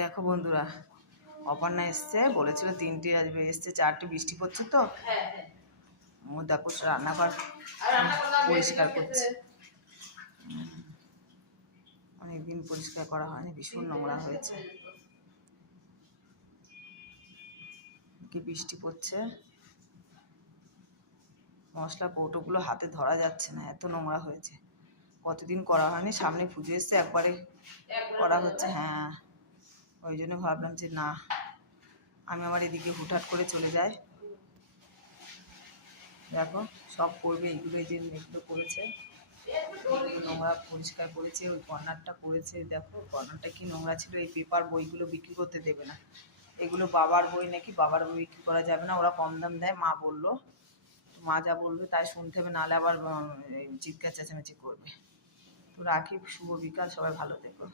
দেখো বন্ধুরা, অপর্ণা এসছে, বলেছিল 3টে আসবে, এসছে 4টে। বৃষ্টি পড়ছে তো ও দেখো রান্নাঘর পরিষ্কার করছে। অনেকদিন পরিষ্কার করা হয়নি, ভীষণ নোংরা হয়েছে। কি বৃষ্টি পড়ছে, মশলা কৌটোগুলো হাতে ধরা যাচ্ছে না, এত নোংরা হয়েছে। কতদিন করা হয়নি, সামনে পুজো এসছে, একবারে করা হচ্ছে। হ্যাঁ, ওই জন্য ভাবলাম যে না, আমি আমার এদিকে হুটহাট করে চলে যাই। দেখো সব করবে এইগুলো, এই যে এগুলো করেছে, নোংরা পরিষ্কার করেছে। ওই কর্নারটা করেছে, দেখো কর্নারটা কি নোংরা ছিল। এই পেপার বইগুলো বিক্রি করতে দেবে না, এগুলো বাবার বই নাকি, বাবার বই বিক্রি করা যাবে না, ওরা কম দাম দেয়। মা বললো, মা যা বলবে তাই শুনতে হবে, নাহলে আবার চিৎকার চেঁচামেচি করবে। তো রাখি, শুভ বিকাল, সবাই ভালো থেকো।